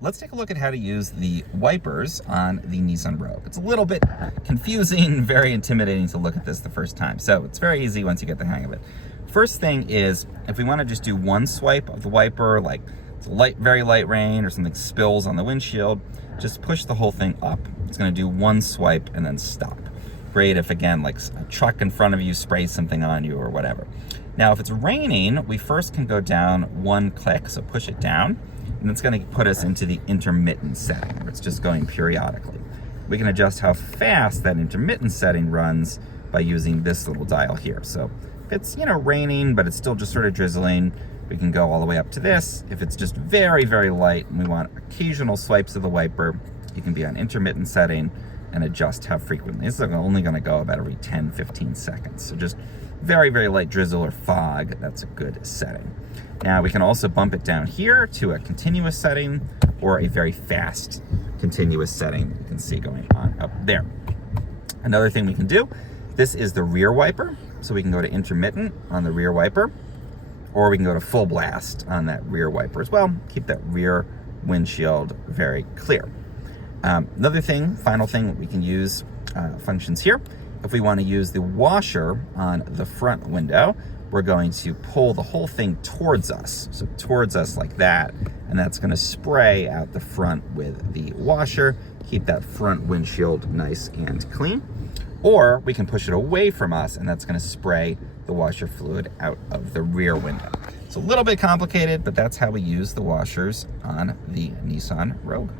let's take a look at how to use the wipers on the Nissan Rogue. It's a little bit confusing, very intimidating to look at this the first time. So it's very easy once you get the hang of it. First thing is, if we want to just do one swipe of the wiper, like it's a very light rain or something spills on the windshield, just push the whole thing up. It's going to do one swipe and then stop. Great if, again, like a truck in front of you sprays something on you or whatever. Now, if it's raining, we first can go down one click, so push it down, and it's going to put us into the intermittent setting, where it's just going periodically. We can adjust how fast that intermittent setting runs by using this little dial here. So if it's, raining, but it's still just sort of drizzling, we can go all the way up to this. If it's just very, very light and we want occasional swipes of the wiper, you can be on intermittent setting and adjust how frequently. This is only going to go about every 10, 15 seconds. So just very, very light drizzle or fog, that's a good setting. Now we can also bump it down here to a continuous setting or a very fast continuous setting. You can see going on up there. Another thing we can do, this is the rear wiper. So we can go to intermittent on the rear wiper, or we can go to full blast on that rear wiper as well. Keep that rear windshield very clear. Another thing, final thing, we can use functions here. If we want to use the washer on the front window, we're going to pull the whole thing towards us. So towards us like that, and that's going to spray out the front with the washer, keep that front windshield nice and clean. Or we can push it away from us, and that's going to spray the washer fluid out of the rear window. It's a little bit complicated, but that's how we use the washers on the Nissan Rogue.